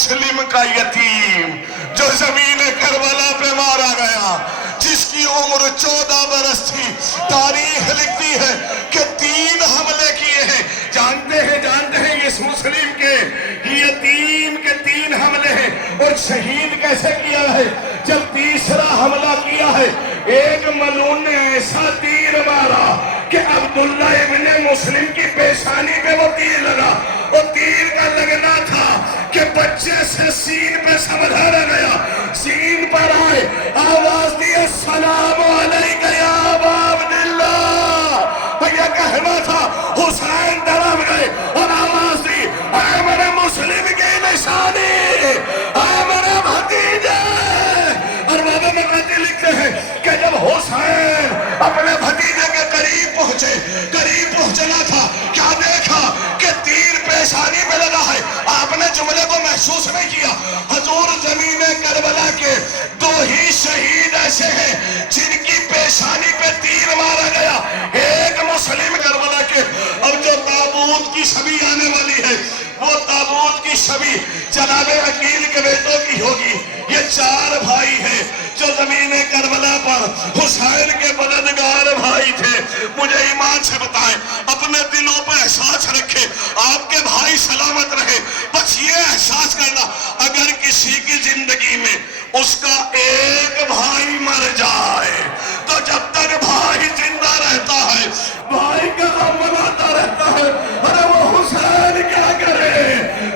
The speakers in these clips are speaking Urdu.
مسلم کا یتیم جو زمین کربلا پہ مارا گیا، جس کی عمر 14 برس تھی، تاریخ لکھتی ہے کہ 3 حملے کیے ہیں۔ جانتے ہیں اس مسلم کے یتیم کے 3 حملے ہیں، اور شہید کیسے کیا ہے؟ جب تیسرا حملہ کیا ہے، ایک ملعون نے ایسا تیر مارا کہ عبداللہ ابن مسلم کی پیشانی پہ وہ تیر لگا، اور تیر کا لگنا تھا کہ بچے سے سین پہ سمجھا رہ گیا۔ سین پر آئے، آواز دی السلام علیکہ یا ابا عبداللہ، یہ کہنا تھا۔ حسین ڈرم گئے اور آواز دی، اے میرے مسلم کی نشانی، اے میرے بھتیجے۔ اور بابا مقاتی لکھتے ہیں کہ جب حسین اپنے بھتیجے کے قریب پہنچنا تھا، کیا دیکھا کہ تیر پیشانی پہ لگا ہے۔ آپ نے جملے کو محسوس نہیں کیا؟ حضور زمین کربلا کے 2 ہی شہید ایسے ہیں جن کی پیشانی پہ تیر مارا گیا، ایک مسلم کربلا کے۔ اب جو تابوت کی شبی آنے والی ہے، وہ تابوت کی شبی جناب عقیل کے بیٹوں کی ہوگی۔ یہ 4 بھائی ہیں جو زمین کربلا پر حسین کے مددگار بھائی تھے۔ مجھے ایمان سے بتائیں، اپنے دلوں پہ احساس رکھے، آپ کے بھائی سلامت رہے۔ بس یہ احساس کرنا، اگر کسی کی زندگی میں اس کا ایک بھائی مر جائے تو جب تک بھائی زندہ رہتا ہے، بھائی کا غم مناتا رہتا ہے۔ ارے وہ حسین کیا کرے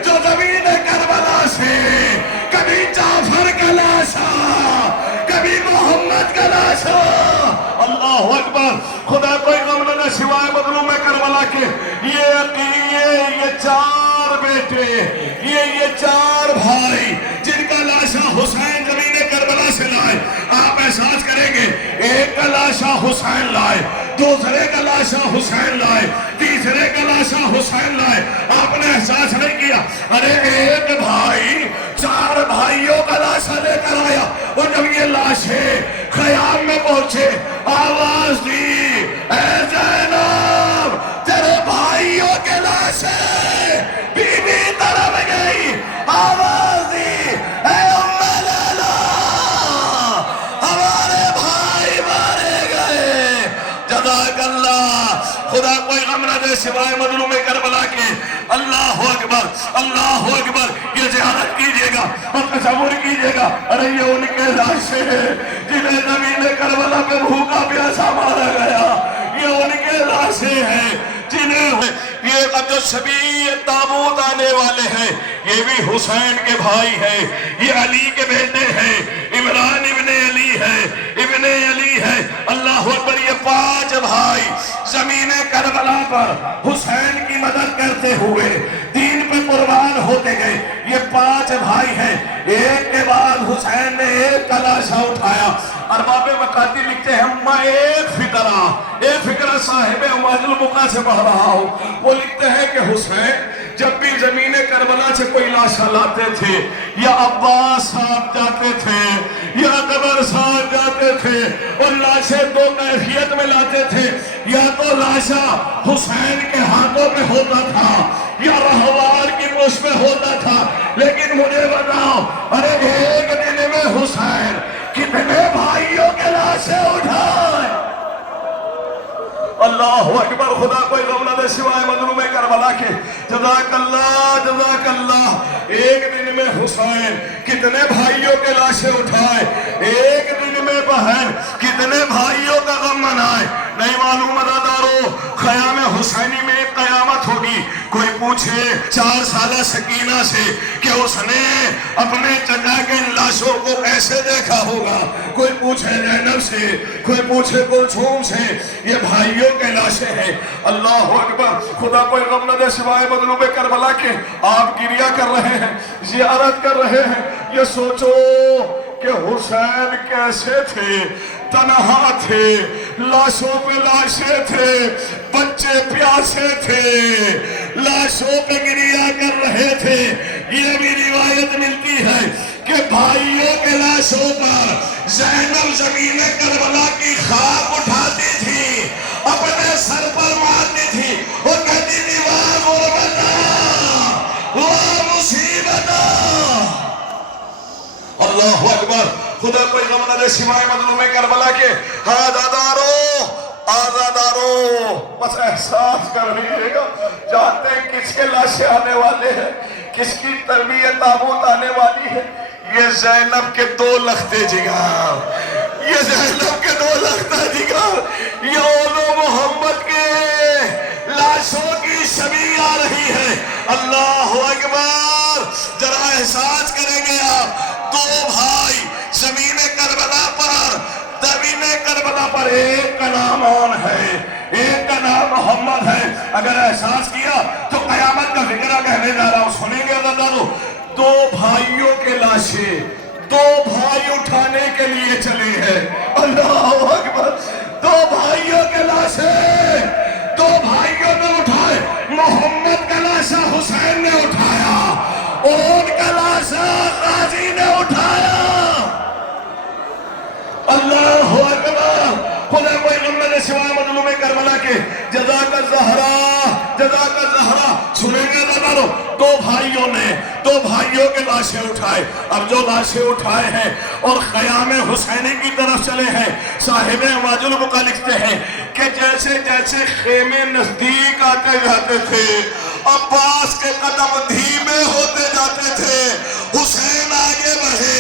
جو زمین کربلا سے کبھی جعفر کا لاشا، کبھی محمد کا لاشا۔ اللہ اکبر، خدا کوئی غم نہ دے سوائے مظلوم کربلا کے۔ یہ 4 بیٹے، یہ 4 بھائی جن کا لاشا حسین زمین کربلا سے لائے۔ آپ احساس کریں گے، ایک کا لاشا حسین لائے، دوسرے کا لاشا حسین لائے، تیسرے کا لاشا حسین لائے۔ آپ نے احساس نہیں کیا؟ ارے ایک بھائی 4 بھائیوں کا لاشا لے کر آیا، اور جب یہ لاشیں خیام میں پہنچے، آواز دی، اے زینب، تیرے بھائیوں کے لاشیں بی بی طرف گئی۔ آواز دی، اے ام لیلا، ہمارے بھائی مارے گئے۔ جزاک اللہ، خدا کوئی غم نہ دے سوائے مظلوم کربلا کے۔ اللہ اکبر، اللہ اکبر۔ یہ زیارت کیجئے گا اور تصور کیجئے گا، ارے یہ ان کے لاشیں ہیں جنہیں زمین کربلا پہ بھوکا پیاسا مارا گیا۔ یہ ان کے لاشیں ہیں جنہیں یہ اب جو شبی تابوت آنے والے ہیں، یہ بھی حسین کے بھائی ہیں، یہ علی کے بیٹے ہیں، عمران ابن علی ہے۔ اللہ اکبر، یہ 5 بھائی زمین کربلا پر حسین کی مدد کرتے ہوئے دین پہ قربان ہوتے گئے۔ یہ 5 بھائی ہیں، ایک کے بعد حسین نے ایک کا لاشا اٹھایا۔ ارباب مقاتی لکھتے ہیں، میں ایک فکرہ صاحب امواج البقا سے پڑھ رہا ہوں، وہ لکھتے ہیں کہ حسین جب بھی زمین کربلا سے کوئی لاشا لاتے تھے، یا عباس صاحب جاتے تھے یا قبر صاحب جاتے تھے، اور لاشیں 2 کیفیت میں لاتے تھے، یا تو لاشا حسین کے ہاتھوں پہ ہوتا تھا یا رہوار کی پشت پہ ہوتا تھا۔ لیکن مجھے بتاؤ، ارے ایک دن میں حسین کتنے بھائیوں کے لاشیں اٹھائے؟ اللہ اکبر، خدا کوئی غم نہ دے سوائے مظلوم کربلا کے۔ جزاک اللہ، جزاک اللہ۔ ایک دن میں حسین کتنے بھائیوں کے لاشیں اٹھائے، ایک دن میں بہن کتنے بھائیوں کا غم منائے۔ نہیں معلوم عزادارو، خیام حسینی میں ایک قیامت ہوگی۔ کوئی پوچھے 4 سالہ سکینہ سے کہ اس نے اپنے چچا کے لاشوں کو کیسے دیکھا ہوگا، کوئی پوچھے زینب سے، کوئی پوچھے کلثوم سے، یہ بھائیوں کے لاشیں ہیں۔ اللہ اکبر، خدا کوئی غم نہ دے سوائے مظلوم کربلا کے۔ آپ گریہ کر رہے ہیں، زیارت کر رہے ہیں، یہ سوچو کہ حسین کیسے تھے، تنہا تھے، لاشوں پہ لاشیں تھے، بچے پیاسے تھے، لاشوں پہ گریہ کر رہے تھے۔ یہ بھی روایت ملتی ہے کہ بھائیوں کے لاشوں پر زینب زمین کربلا کی خاک اٹھاتی تھی، اپنے سر پر مارتی تھی، اور کہتی تھی واہ غربتہ، واہ مصیبتہ، اللہ اکبر. خدا کوئی غم نہ دے سوائے مظلوم کربلا کے. آزادارو بس احساس کر لیجیے گا. جانتے ہیں کس کے لاشیں آنے والے ہیں, کس کی تربیت تابوت آنے والی ہے. یہ زینب کے 2 لختے جگر, یہ زینب کے 2 لختے جگر, یہ اولو محمد کے لاشوں کی شبیہ آ رہی ہے. اللہ اکبر. ذرا احساس کریں گے آپ, 2 بھائی زمین کربلا پر, زمین کربلا پر, ایک کا نام عون ہے, ایک کا نام محمد ہے. اگر احساس کیا تو قیامت کا فکرہ کہنے جا رہا ہوں, سنیں گے اللہ. 2 بھائیوں کے لاشیں 2 بھائی اٹھانے کے لیے چلے ہیں. اللہ اکبر. 2 بھائیوں کے لاشیں 2 بھائیوں نے اٹھائے. محمد کا لاشا حسین نے اٹھایا, اون کا لاشا غازی نے اٹھایا. اللہ اکبر. خدا کوئی غم نہ دے سوائے مظلوم کربلا کے. جزاک الزہرا, جزاک الزہرا. سنیں گے دادارو, 2 بھائیوں نے 2 بھائیوں کے لاشیں اٹھائے. اب جو لاشیں اٹھائے ہیں اور خیام حسینی کی طرف چلے ہیں, صاحب امواج البقا لکھتے ہیں کہ جیسے جیسے خیمے نزدیک آتے جاتے تھے, عباس کے قدم دھیمے ہوتے جاتے تھے. حسین آگے بڑھے,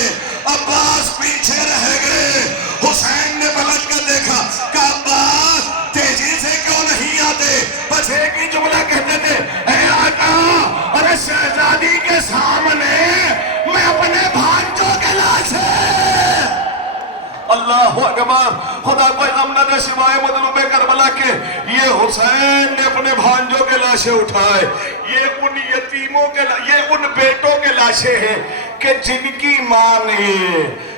عباس پیچھے رہ گئے. حسین نے پلٹ کر دیکھا کہ عباس تیزی سے کیوں نہیں آتے. بس ایک ہی جملہ کہتے تھے, اے آقا, ارے شہزادی کے سامنے میں اپنے بھانجوں کے لاشے. اللہ اکبر. خدا کوئی غم نہ دے سوائے مظلوم کربلا کے. یہ حسین نے اپنے بھانجوں کے لاشیں اٹھائے. یہ ان یتیموں کے, یہ ان بیٹوں کے لاشیں ہیں کہ جن کی ماں نے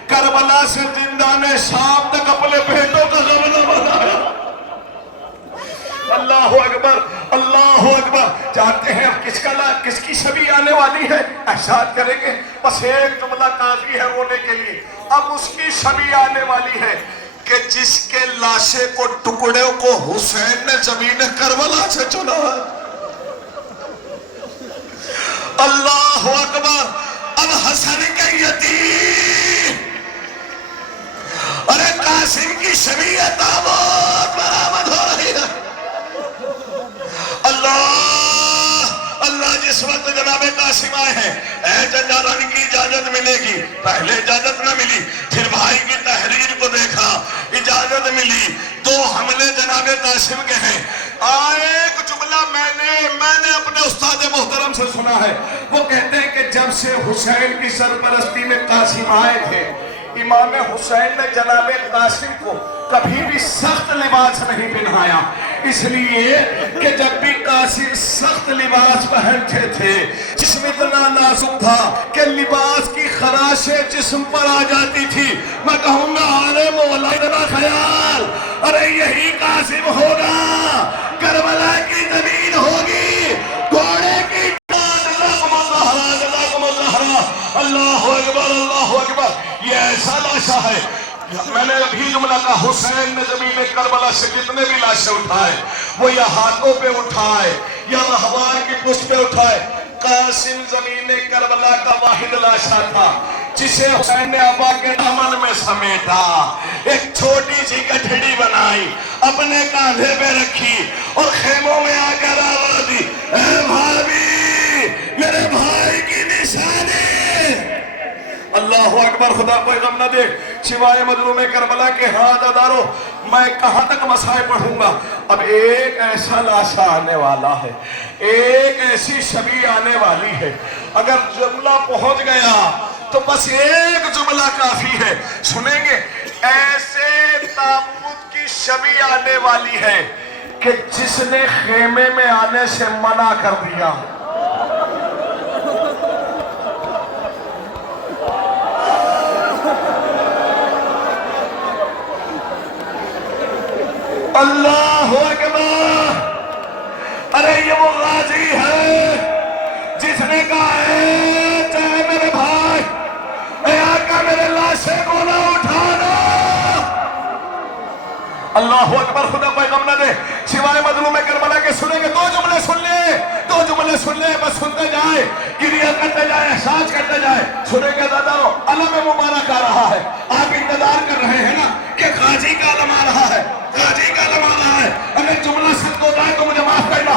کربلا سے زندان شام تک اپنے بیٹوں کا غم نہ بنایا. اللہ اکبر, اللہ اکبر. جانتے ہیں اب کس کی شبیہ آنے والی ہے, احساس کریں گے. بس ایک جملہ کافی ہے رونے کے لیے. اب اس کی شبیہ آنے والی ہے کہ جس کے لاشے کو, ٹکڑے کو حسین نے زمین کربلا سے چنا. اللہ اکبر. اب حسن کے یتیم, ارے قاسم کی شبیہ تابوت برآمد ہو رہی ہے. اللہ جس وقت جناب قاسم آئے ہیں, اے جنجاران کی اجازت ملے گی. پہلے اجازت نہ ملی, پھر بھائی کی تحریر کو دیکھا, اجازت ملی. 2 حملے جناب قاسم کے ہیں. ایک جملہ میں نے اپنے استاد محترم سے سنا ہے. وہ کہتے ہیں کہ جب سے حسین کی سرپرستی میں قاسم آئے تھے, امام حسین نے جناب قاسم کو کبھی بھی سخت لباس نہیں پہنایا. اس لیے کہ جب بھی قاسم سخت لباس پہنتے تھے, جسم اتنا نازک تھا کہ لباس کی خراشیں جسم پر آ جاتی تھی. میں کہوں گا آنے مولا اتنا خیال, ارے یہی قاسم ہوگا, کربلا کی زمین ہوگی, گھوڑے کی اللہ اکبر, اللہ اکبر. یہ ایسا لاشا ہے, میں نے ابھی جملہ کہا, حسین نے زمین کربلا سے کتنے بھی لاشیں اٹھائے, وہ یا ہاتھوں پہ اٹھائے یا رہوان کی پشت پہ اٹھائے. قاسم زمین کربلا کا واحد لاشا تھا جسے حسین نے ابا کے دامن میں سمیٹا, ایک چھوٹی سی گٹھڑی بنائی, اپنے کاندھے پہ رکھی اور خیموں میں آ کر آواز دی, اے بھائی, میرے بھائی کی نشانی. اللہ اکبر. خدا کوئی غم نہ دے سوائے مظلوم کربلا کے. ہاں دادارو, میں کہاں تک مسائل پڑھوں گا. اب ایک ایسا لاشا آنے والا ہے, ایک ایسی شبیہ آنے والی ہے. اگر جملہ پہنچ گیا تو بس ایک جملہ کافی ہے. سنیں گے, ایسے تابوت کی شبیہ آنے والی ہے کہ جس نے خیمے میں آنے سے منع کر دیا. اللہ اکبر. ارے یہ وہ غازی ہے جس نے کہا ہے, چاہے میرے بھائی, اے آقا میرے لاشے کو نہ اٹھانا. اللہ اکبر. خدا کوئی غم نہ دے سوائے مظلوم کربلا کے. سنیں گے, 2 جملے سن لیں, 2 جملے سن لیں, بس سنتے جائے, گریہ کرتے جائے, احساس کرتے جائے. سنیں گے دادارو, عالم مبارک آ رہا ہے. آپ انتظار کر رہے ہیں نا کہ غازی کا عالم آ رہا ہے, غازی کا عالم آ رہا ہے. اگر جملہ سخت ہوتا ہے تو مجھے معاف کرنا.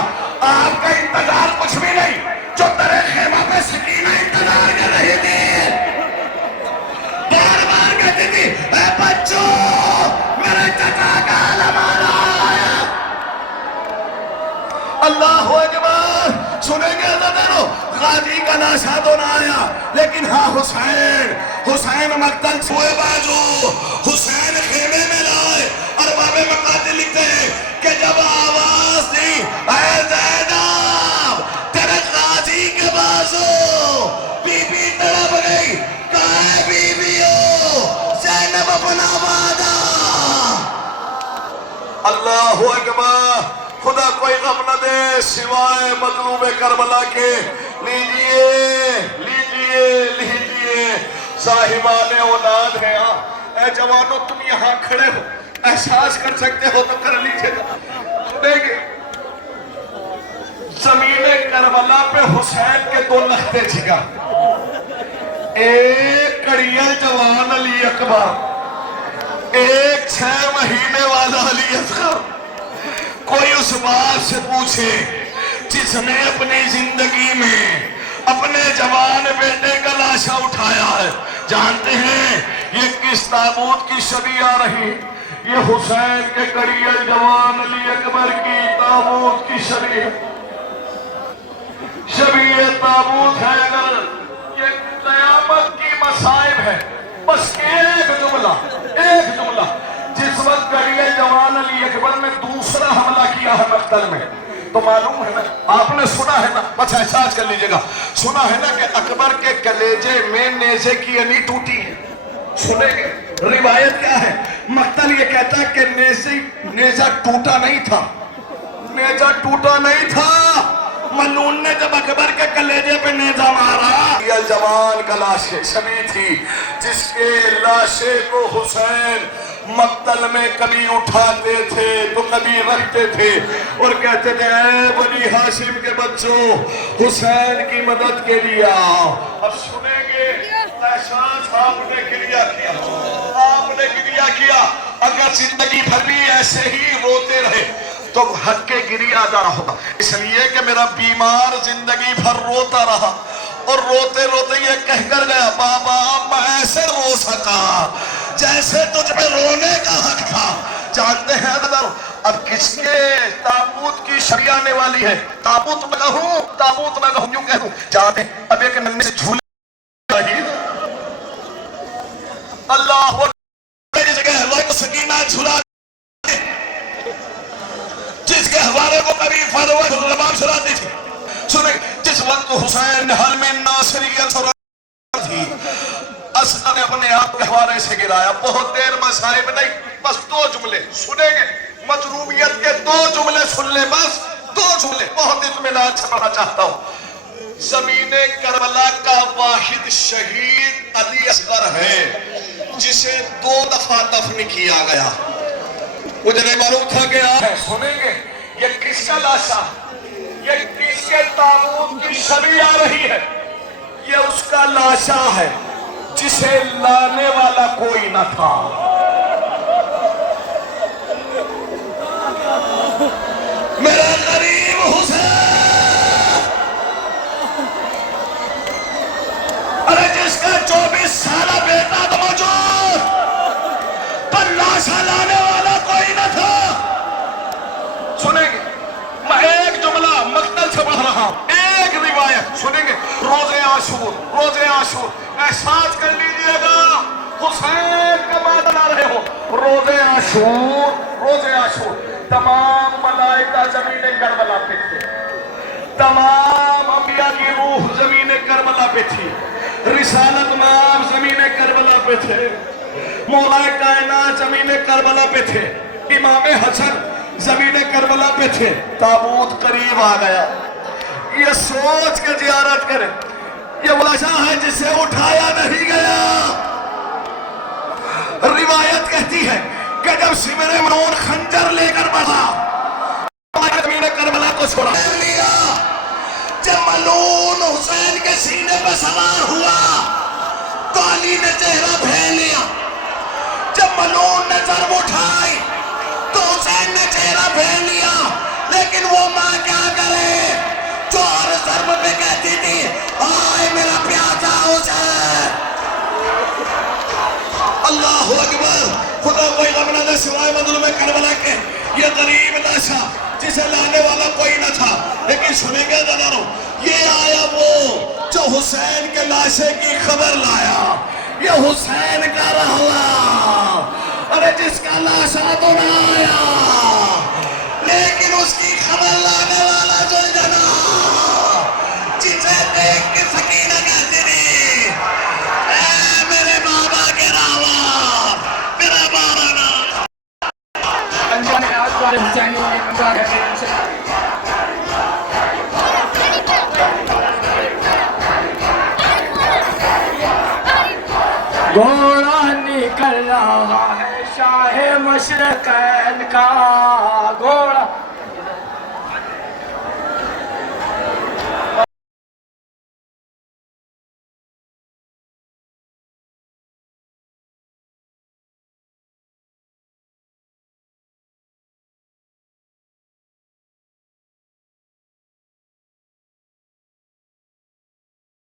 آپ کا انتظار کچھ بھی نہیں, جو ترے خیمہ پہ سکینہ انتظار کر رہی تھی, بار بار کہتی تھی اے بچوں میرے چچا کا عالم آ رہا ہے. اللہ اکبر. سنیں گے اللہ, غازی کا لاشا تو نہ آیا, لیکن ہاں حسین, حسین مقتل سوئے بازو, حسین خیمے میں لائے. اور باب مقاتل لکھتے ہیں کہ جب آواز دی اے زینب تیرے غازی کے بازو, بی بی تڑپ گئی. کہا ہے بی بی ہو زینب اپنا وعدہ. اللہ اکبر. خدا کوئی غم نہ دے سوائے مظلوم کربلا کے. لیجئے لیجئے لیجئے, صاحبان اولاد ہیں. اے جوانو تم یہاں کھڑے ہو, احساس کر سکتے ہو تو کر لیجئے. دیکھیں زمین کربلا پہ حسین کے 2 لختے جگہ, ایک کڑیل جوان علی اکبر, ایک 6 مہینے والا علی اصغر. کوئی اس باپ سے پوچھے جس نے اپنی زندگی میں اپنے جوان بیٹے کا لاشا اٹھایا ہے, جانتے ہیں یہ کس تابوت کی شبیہ آ رہی؟ یہ حسین کے کڑیل جوان علی اکبر کی تابوت کی شبیہ تابوت ہے. اگر یہ قیامت کی مصائب ہے, بس ایک جملہ جس وقت کڑیل جوان علی اکبر نے دوسرا حملہ کیا ہے مقتل میں, تو معلوم ہے نا, آپ نے سنا ہے نا, بس احساس کر لیجئے گا, سنا ہے نا کہ اکبر کے کلیجے میں نیزے کی انی ٹوٹی ہے. سنیں گے روایت کیا ہے؟ مقتل یہ کہتا ہے کہ نیزہ ٹوٹا نہیں تھا, نیزہ ٹوٹا نہیں تھا. ملعون نے جب اکبر کے کلیجے پہ نیزہ مارا, یہ جوان کا لاشے شبی تھی جس کے لاشے کو حسین مقتل میں کبھی اٹھاتے تھے تو کبھی رکھتے تھے اور کہتے تھے اے بنی ہاشم کے بچوں حسین کی مدد کے لیے آؤ. اب سنیں گے احساس آپ نے گریہ کیا, آپ نے گریہ کیا. اگر زندگی بھر بھی ایسے ہی روتے رہے تو حق کے گریہ ادا ہوگا. اس لیے کہ میرا بیمار زندگی بھر روتا رہا اور روتے روتے یہ کہہ کر گیا بابا میں ایسے رو سکا جیسے تجھ میں رونے کا حق تھا. جانتے ہیں اگر اب کس کے تابوت کی شبیہ آنے والی ہے؟ تابوت میں کہوں کیوں کہوں؟ جانتے ہیں اب ایک ننے سے جھولے رہی اللہ جس کے حوالے کو سکینہ جھولا, جس کے حوالے کو کبھی فروت رباب سلاتی تھی. سنیں جس وقت حسین حل میں ناصریت تھی, اصغر نے اپنے آپ کے حوالے سے گرایا. بہت دیر مصائب نہیں, بس 2 جملے سنیں گے, مظلومیت کے 2 جملے سن لیں, بس 2 جملے, بہت اطمینان سے پڑھنا چاہتا ہوں. زمین کربلا کا واحد شہید علی اصغر ہے جسے 2 دفعہ دفن کیا گیا. مجھے نہیں معلوم تھا کہ ہے. سنیں گے یہ کس کا لاشا, یہ کس کے تابوت کی شبیہ آ رہی ہے؟ یہ اس کا لاشا ہے جسے لانے والا کوئی نہ تھا. میرا غریب حسین, ارے جس کا 24 سالہ بیٹا تو موجود پر لاشا لانے والا کوئی نہ تھا. سنیں گے میں ایک جملہ مقتل سے پڑھ رہا ہوں, ایک روایت سنیں گے. روزے عاشور احساس کر لیجئے گا حسین کا بات لا رہے ہو. روزے عاشور تمام ملائکہ زمین کربلا پہ تھے, تمام انبیاء کی روح زمین کربلا پہ تھی, رسالت نام زمین کربلا پہ تھے, مولا کائنات زمین کربلا پہ تھے, امام حسن زمین کربلا پہ تھے. تابوت قریب آ گیا, یہ سوچ کے زیارت کریں یہ لاشا ہے جسے اٹھایا نہیں گیا. روایت کہتی ہے کہ جب سمر ملعون خنجر لے کر بڑھا زمین کربلا کو چھوڑا لیا, جب ملعون حسین کے سینے پر سوار ہوا تو علی علی نے چہرہ پھیر لیا. جب ملعون نے ضرب اٹھائی تو حسین نے چہرہ پھیر لیا. لیکن وہ ماں کیا کرے جو ہر ضرب پہ کہتی تھی آئے میرا پیاسا حسین. اللہ اکبر. خدا کوئی غم نہ دے سوائے مظلوم کربلا کے. یہ غریب لاشا جسے لانے والا کوئی نہ تھا. لیکن سنیں گے دلاروں, یہ آیا وہ جو حسین کے لاشے کی خبر لایا. یہ حسین کا رہلا, ارے جس کا لاشا تو نہ آیا لیکن اس کی خبر لانے والا ذوالجلال, جسے دیکھ کے سکینہ کہتی تھی اے میرے بابا کے راوا میرا بارانا. گھوڑا نکل رہا ہے شاہ مشرقین کا, گھوڑا